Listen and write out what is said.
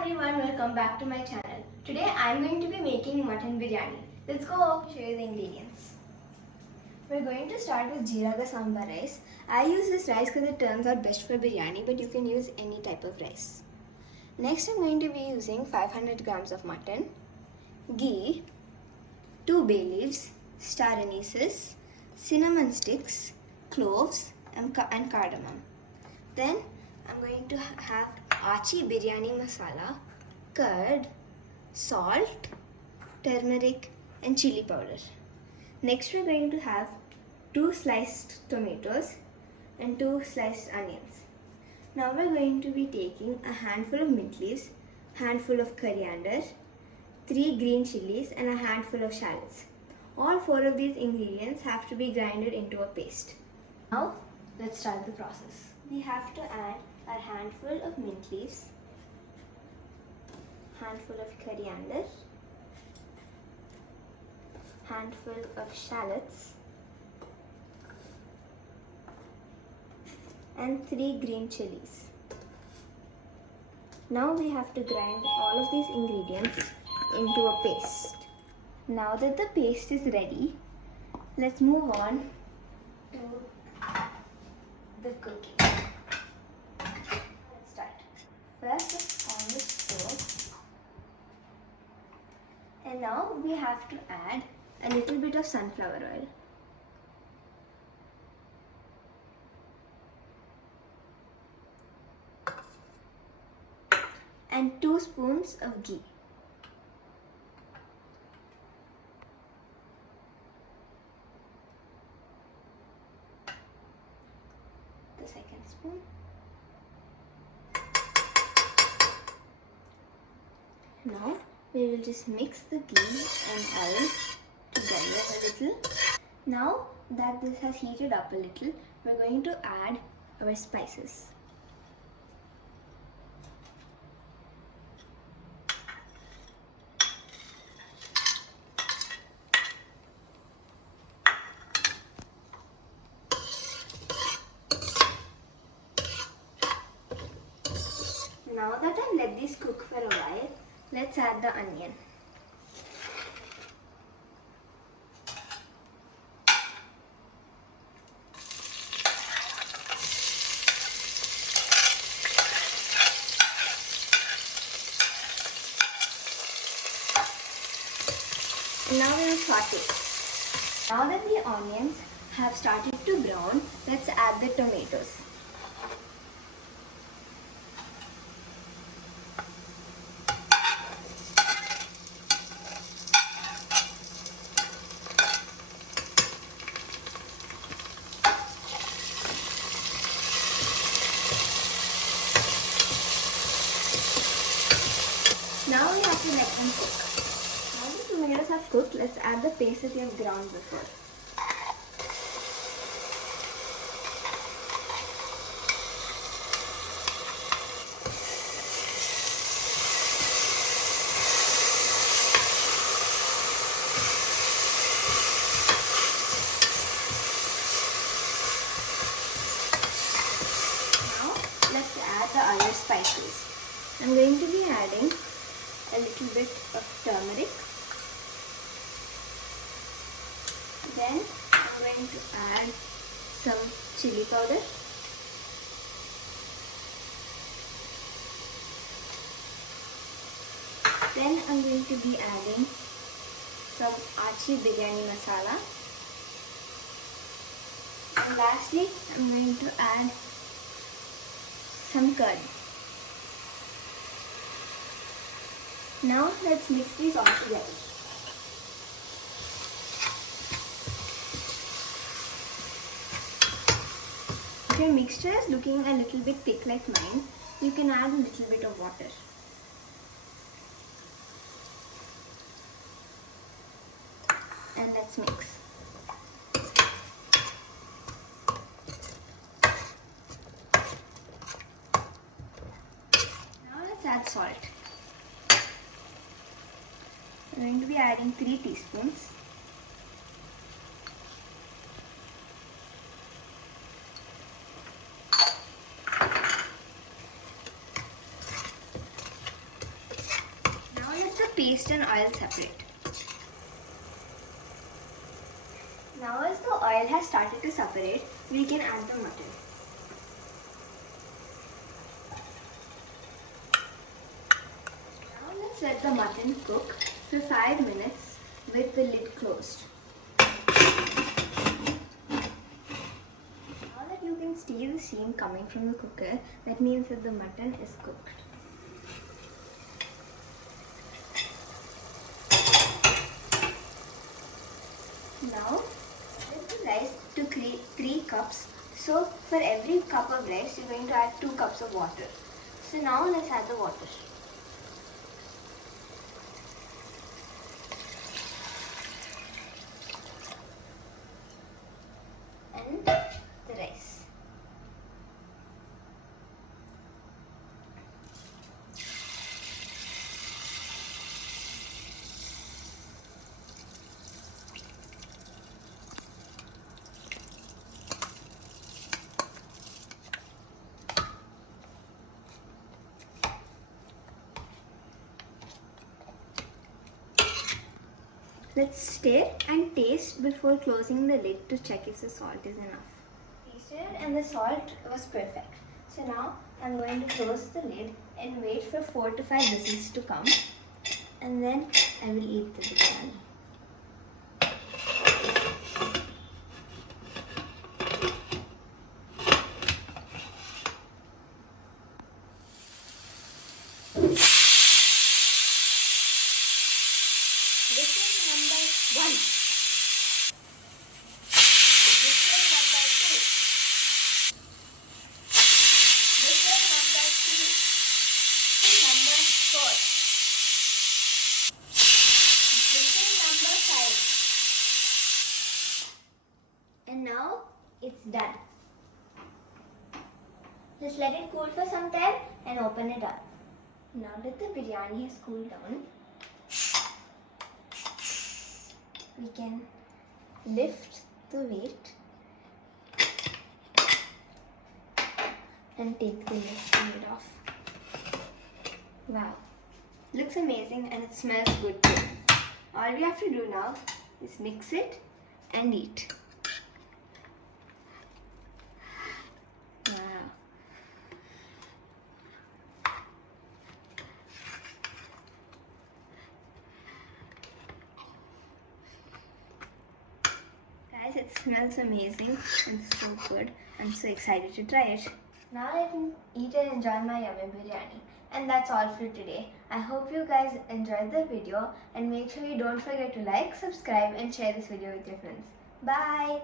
everyone, welcome back to my channel. Today I am going to be making mutton biryani. Let's go show you the ingredients. We're going to start with Seeraga Samba rice. I use this rice because it turns out best for biryani, but you can use any type of rice. Next I'm going to be using 500 grams of mutton, ghee, 2 bay leaves, star anise, cinnamon sticks, cloves and cardamom. Then I'm going to have Aachi Biryani Masala, curd, salt, turmeric and chilli powder. Next we're going to have 2 sliced tomatoes and 2 sliced onions. Now we're going to be taking a handful of mint leaves, handful of coriander, 3 green chilies and a handful of shallots. All 4 of these ingredients have to be grinded into a paste. Now let's start the process. We have to add a handful of mint leaves, handful of coriander, handful of shallots and 3 green chilies. Now we have to grind all of these ingredients into a paste. Now that the paste is ready, let's move on to the cooking. Let's start. First on the stove. And now we have to add a little bit of sunflower oil. And 2 spoons of ghee. The second spoon. Now we will just mix the ghee and oil together a little. Now that this has heated up a little, we're going to add our spices. Now that I've let these cook for a while, let's add the onion. And now we will saute. Now that the onions have started to brown, let's add the tomatoes. Now we have to let them cook. Now the tomatoes have cooked, let's add the paste that we have ground before. Now let's add the other spices. I'm going to be adding a little bit of turmeric. Then I'm going to add some chilli powder. Then I'm going to be adding some Aachi Biryani Masala. And lastly, I'm going to add some curd. Now let's mix these all together. If your mixture is looking a little bit thick like mine, you can add a little bit of water. And let's mix. Now let's add salt. I'm going to be adding 3 teaspoons. paste and oil separate. Now as the oil has started to separate, we can add the mutton. Now let's let the mutton cook for 5 minutes with the lid closed. Now that you can see the steam coming from the cooker, that means that the mutton is cooked. Now let the rice to 3 cups. So for every cup of rice, you're going to add 2 cups of water. So now let's add the water. And the rice. Let's stir and taste before closing the lid to check if the salt is enough. Tasted and the salt was perfect. So now I'm going to close the lid and wait for 4 to 5 whistles to come, and then I will eat the biryani. And now it's done. Just let it cool for some time and open it up. Now that the biryani has cooled down, we can lift the weight and take the lid off. Wow, looks amazing and it smells good too. All we have to do now is mix it and eat. Wow. Guys, it smells amazing and so good. I'm so excited to try it. Now I can eat and enjoy my yummy biryani. And that's all for today. I hope you guys enjoyed the video, and make sure you don't forget to like, subscribe and share this video with your friends. Bye!